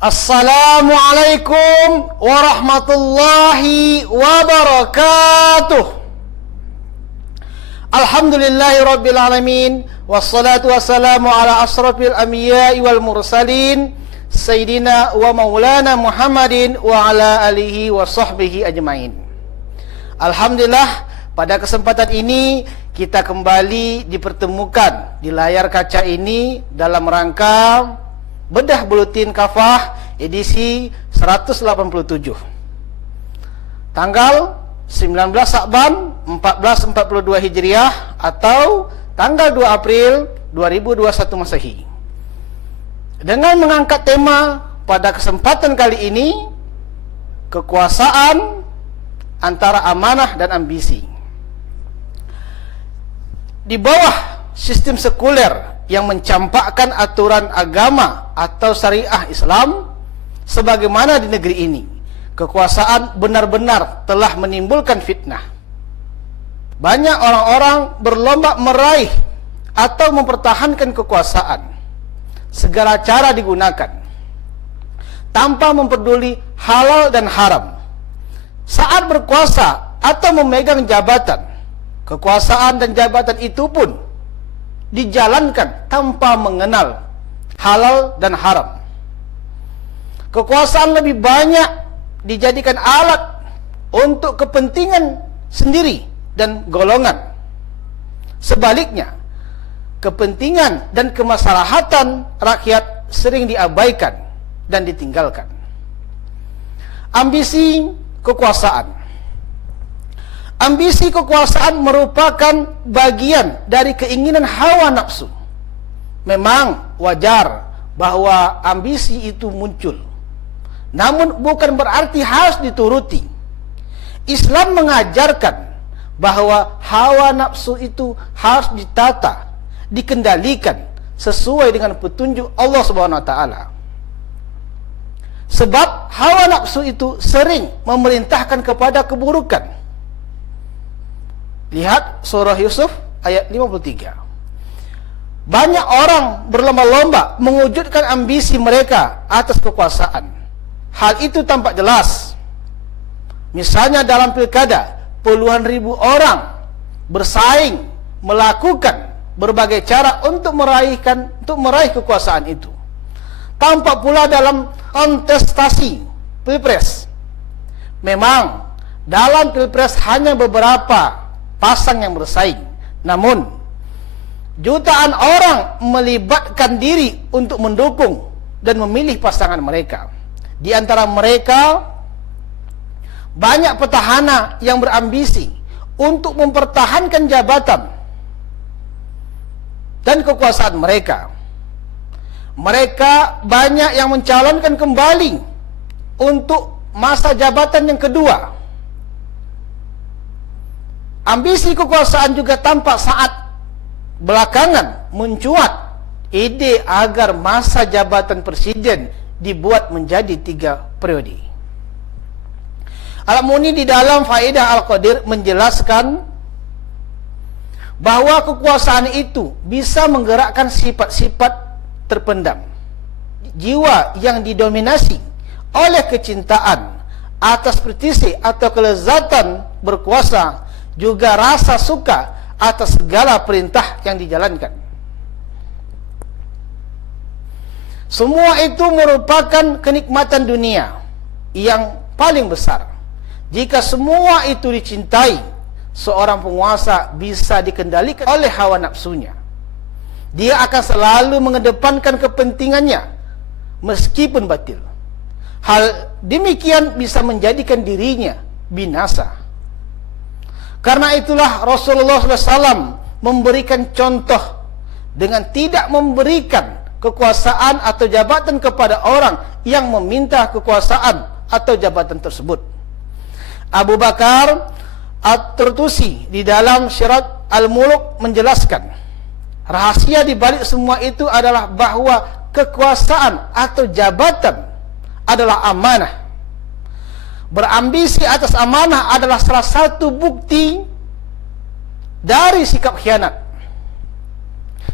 Assalamualaikum warahmatullahi wabarakatuh. Alhamdulillahi rabbil alamin, wassalatu wassalamu ala asrafil anbiya'i wal mursalin, Sayyidina wa maulana Muhammadin wa ala alihi wa sahbihi ajmain. Alhamdulillah, pada kesempatan ini kita kembali dipertemukan di layar kaca ini dalam rangka Bedah Buletin Kafah edisi 187. Tanggal 19 Sa'ban 1442 Hijriah atau tanggal 2 April 2021 Masehi. Dengan mengangkat tema pada kesempatan kali ini, kekuasaan antara amanah dan ambisi. Di bawah sistem sekuler yang mencampakkan aturan agama atau syariah Islam sebagaimana di negeri ini, kekuasaan benar-benar telah menimbulkan fitnah. Banyak orang-orang berlomba meraih atau mempertahankan kekuasaan. Segala cara digunakan tanpa memperduli halal dan haram. Saat berkuasa atau memegang jabatan, kekuasaan dan jabatan itu pun dijalankan tanpa mengenal halal dan haram. Kekuasaan lebih banyak dijadikan alat untuk kepentingan sendiri dan golongan. Sebaliknya, kepentingan dan kemaslahatan rakyat sering diabaikan dan ditinggalkan. Ambisi kekuasaan. Ambisi kekuasaan merupakan bagian dari keinginan hawa nafsu. Memang wajar bahwa ambisi itu muncul, namun bukan berarti harus dituruti. Islam mengajarkan bahwa hawa nafsu itu harus ditata, dikendalikan sesuai dengan petunjuk Allah Subhanahu wa taala. Sebab hawa nafsu itu sering memerintahkan kepada keburukan. Lihat surah Yusuf ayat 53. Banyak orang berlomba-lomba mewujudkan ambisi mereka atas kekuasaan. Hal itu tampak jelas. Misalnya dalam pilkada, puluhan ribu orang bersaing melakukan berbagai cara untuk meraih kekuasaan itu. Tampak pula dalam kontestasi pilpres. Memang dalam pilpres hanya beberapa pasang yang bersaing, namun jutaan orang melibatkan diri untuk mendukung dan memilih pasangan mereka. Di antara mereka banyak petahana yang berambisi untuk mempertahankan jabatan dan kekuasaan mereka. Mereka banyak yang mencalonkan kembali untuk masa jabatan yang kedua. Ambisi kekuasaan juga tampak saat belakangan mencuat ide agar masa jabatan presiden dibuat menjadi 3 periode. Al-Muni di dalam Faedah Al-Qadir menjelaskan bahwa kekuasaan itu bisa menggerakkan sifat-sifat terpendam, jiwa yang didominasi oleh kecintaan atas petisi atau kelezatan berkuasa, juga rasa suka atas segala perintah yang dijalankan. Semua itu merupakan kenikmatan dunia yang paling besar. Jika semua itu dicintai, seorang penguasa bisa dikendalikan oleh hawa nafsunya. Dia akan selalu mengedepankan kepentingannya meskipun batil. Hal demikian bisa menjadikan dirinya binasa. Karena itulah Rasulullah SAW memberikan contoh dengan tidak memberikan kekuasaan atau jabatan kepada orang yang meminta kekuasaan atau jabatan tersebut. Abu Bakar At-Turtusi di dalam Syirat Al-Muluk menjelaskan, rahasia di balik semua itu adalah bahwa kekuasaan atau jabatan adalah amanah. Berambisi atas amanah adalah salah satu bukti dari sikap khianat.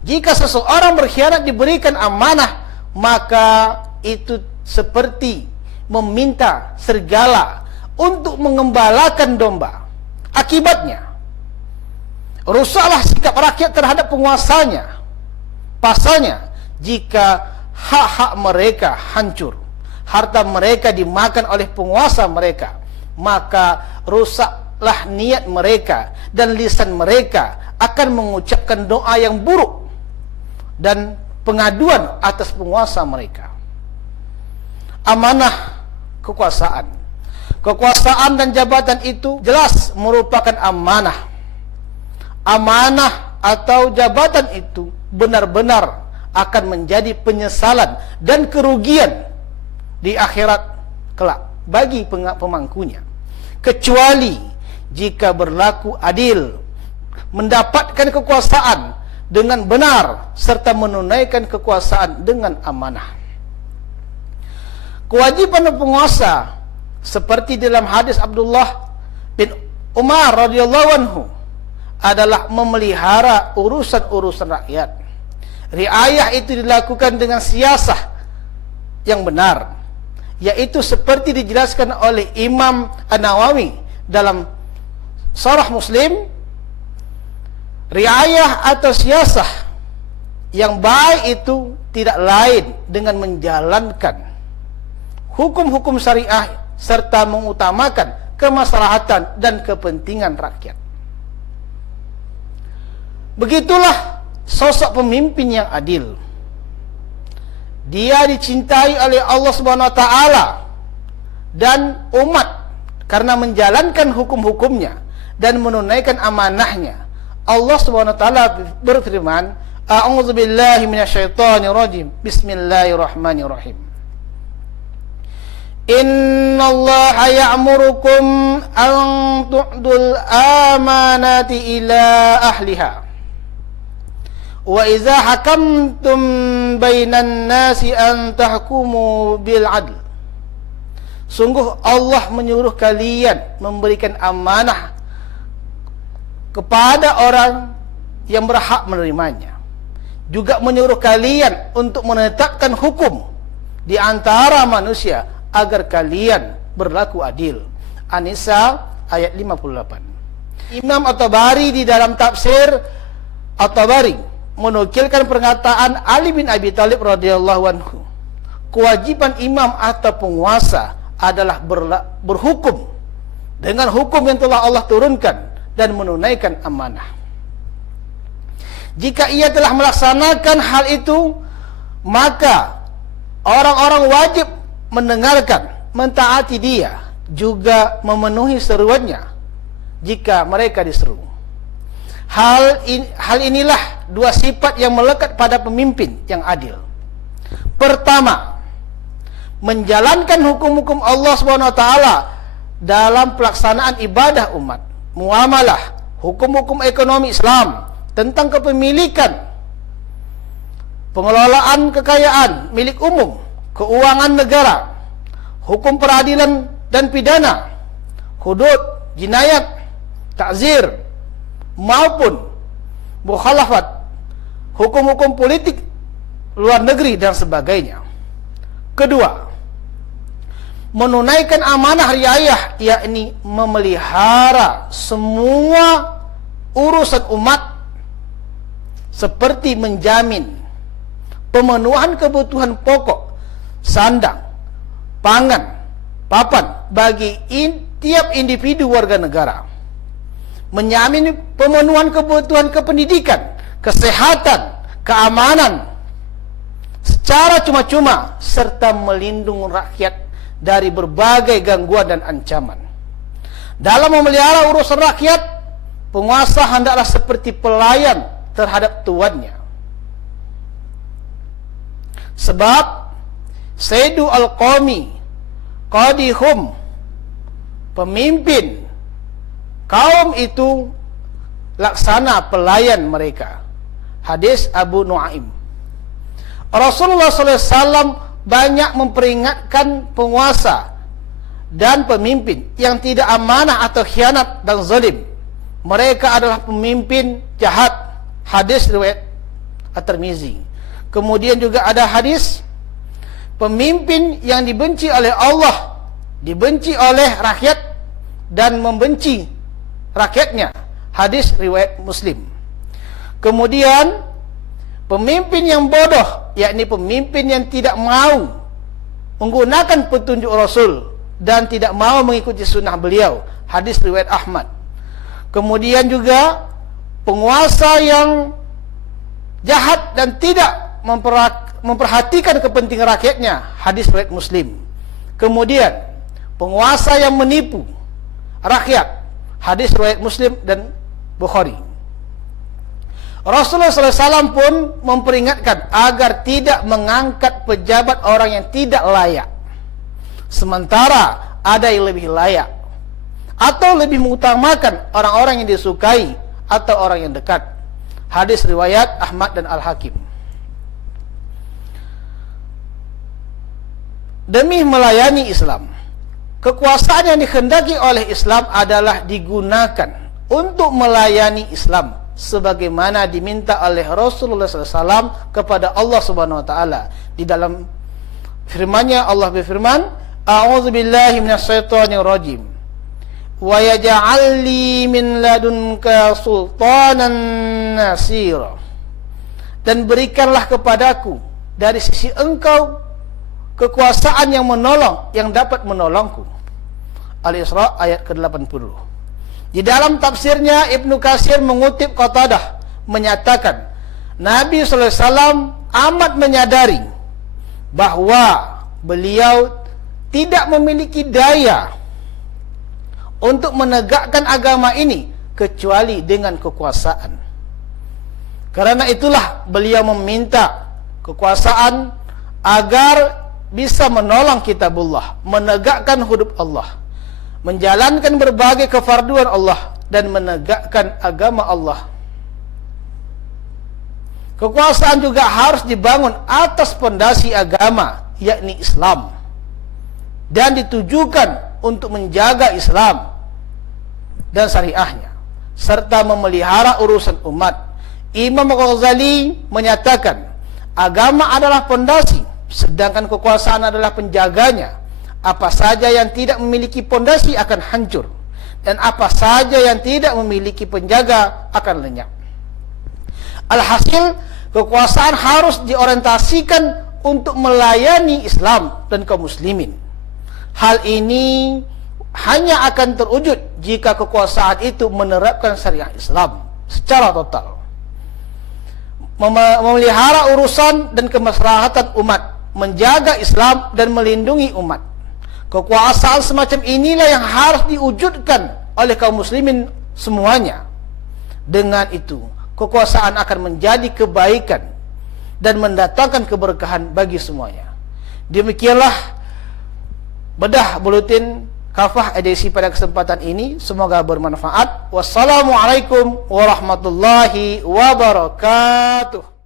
Jika seseorang berkhianat diberikan amanah, maka itu seperti meminta serigala untuk mengembalakan domba. Akibatnya, rusaklah sikap rakyat terhadap penguasanya. Pasalnya, jika hak-hak mereka hancur, harta mereka dimakan oleh penguasa mereka, maka rusaklah niat mereka dan lisan mereka akan mengucapkan doa yang buruk dan pengaduan atas penguasa mereka. Amanah kekuasaan. Kekuasaan dan jabatan itu jelas merupakan amanah. Amanah atau jabatan itu benar-benar akan menjadi penyesalan dan kerugian di akhirat kelak bagi pemangkunya, kecuali jika berlaku adil, mendapatkan kekuasaan dengan benar serta menunaikan kekuasaan dengan amanah. Kewajiban penguasa seperti dalam hadis Abdullah bin Umar radhiyallahu anhu adalah memelihara urusan-urusan rakyat. Riayah itu dilakukan dengan siasah yang benar, yaitu seperti dijelaskan oleh Imam An-Nawawi dalam Syarah Muslim. Riayah atau siasah yang baik itu tidak lain dengan menjalankan hukum-hukum syariah serta mengutamakan kemaslahatan dan kepentingan rakyat. Begitulah sosok pemimpin yang adil. Dia dicintai oleh Allah Subhanahu wa taala dan umat karena menjalankan hukum-hukumnya dan menunaikan amanahnya. Allah Subhanahu wa taala berfirman, "A'udzu billahi minasyaitonir rajim. Bismillahirrahmanirrahim. Innallaha ya'murukum an tu'dul amanati ila ahliha. Wa idza hakamtum bainan nasi an tahkumu bil adl." Sungguh Allah menyuruh kalian memberikan amanah kepada orang yang berhak menerimanya. Juga menyuruh kalian untuk menetapkan hukum di antara manusia agar kalian berlaku adil. An-Nisa ayat 58. Imam At-Tabari di dalam tafsir At-Tabari menukilkan pernyataan Ali bin Abi Thalib radhiyallahu anhu. Kewajiban imam atau penguasa adalah berhukum dengan hukum yang telah Allah turunkan dan menunaikan amanah. Jika ia telah melaksanakan hal itu, maka orang-orang wajib mendengarkan, mentaati dia, juga memenuhi seruannya jika mereka diseru. Hal inilah dua sifat yang melekat pada pemimpin yang adil. Pertama, menjalankan hukum-hukum Allah Subhanahu wa taala dalam pelaksanaan ibadah umat, muamalah, hukum-hukum ekonomi Islam tentang kepemilikan, pengelolaan kekayaan milik umum, keuangan negara, hukum peradilan dan pidana, hudud, jinayat, ta'zir maupun mukhalafat, hukum-hukum politik luar negeri dan sebagainya. Kedua, menunaikan amanah riayah, yakni memelihara semua urusan umat seperti menjamin pemenuhan kebutuhan pokok, sandang, pangan, papan bagi tiap individu warga negara, menjamin pemenuhan kebutuhan kependidikan, kesehatan, keamanan secara cuma-cuma, serta melindungi rakyat dari berbagai gangguan dan ancaman. Dalam memelihara urusan rakyat, penguasa hendaklah seperti pelayan terhadap tuannya. Sebab Sayyidu Al-Qawmi Qadihum, pemimpin kaum itu laksana pelayan mereka. Hadis Abu Nuaim. Rasulullah SAW banyak memperingatkan penguasa dan pemimpin yang tidak amanah atau khianat dan zalim. Mereka adalah pemimpin jahat. Hadis riwayat At-Tirmizi. Kemudian juga ada hadis, pemimpin yang dibenci oleh Allah, dibenci oleh rakyat dan membenci rakyatnya. Hadis riwayat Muslim. Kemudian pemimpin yang bodoh, yakni pemimpin yang tidak mau menggunakan petunjuk Rasul dan tidak mau mengikuti sunnah beliau. Hadis riwayat Ahmad. Kemudian juga penguasa yang jahat dan tidak memperhatikan kepentingan rakyatnya. Hadis riwayat Muslim. Kemudian penguasa yang menipu rakyat. Hadis riwayat Muslim dan Bukhari. Rasulullah SAW pun memperingatkan agar tidak mengangkat pejabat orang yang tidak layak, sementara ada yang lebih layak, atau lebih mengutamakan orang-orang yang disukai atau orang yang dekat. Hadis riwayat Ahmad dan Al-Hakim. Demi melayani Islam, kekuasaan yang dikehendaki oleh Islam adalah digunakan untuk melayani Islam sebagaimana diminta oleh Rasulullah SAW kepada Allah Subhanahu Wa Taala. Di dalam firman-Nya Allah berfirman, "A'udzubillahi minasyaitonirrajim. Wa yaj'al li min ladunka sultanan nasira." Dan berikanlah kepadaku dari sisi engkau kekuasaan yang menolong, yang dapat menolongku. Al-Isra ayat ke-80. Di dalam tafsirnya Ibnu Katsir mengutip Qatadah menyatakan Nabi SAW amat menyadari bahwa beliau tidak memiliki daya untuk menegakkan agama ini kecuali dengan kekuasaan. Karena itulah beliau meminta kekuasaan agar bisa menolong kitabullah, menegakkan hudud Allah, menjalankan berbagai kefarduan Allah dan menegakkan agama Allah. Kekuasaan juga harus dibangun atas pondasi agama, yakni Islam, dan ditujukan untuk menjaga Islam dan syariahnya serta memelihara urusan umat. Imam Ghazali menyatakan agama adalah pondasi, sedangkan kekuasaan adalah penjaganya. Apa saja yang tidak memiliki pondasi akan hancur, dan apa saja yang tidak memiliki penjaga akan lenyap. Alhasil, kekuasaan harus diorientasikan untuk melayani Islam dan kaum muslimin. Hal ini hanya akan terwujud jika kekuasaan itu menerapkan syariah Islam secara total, memelihara urusan dan kemaslahatan umat, menjaga Islam dan melindungi umat. Kekuasaan semacam inilah yang harus diwujudkan oleh kaum muslimin semuanya. Dengan itu, kekuasaan akan menjadi kebaikan dan mendatangkan keberkahan bagi semuanya. Demikianlah bedah buletin Kafah edisi pada kesempatan ini. Semoga bermanfaat. Wassalamualaikum warahmatullahi wabarakatuh.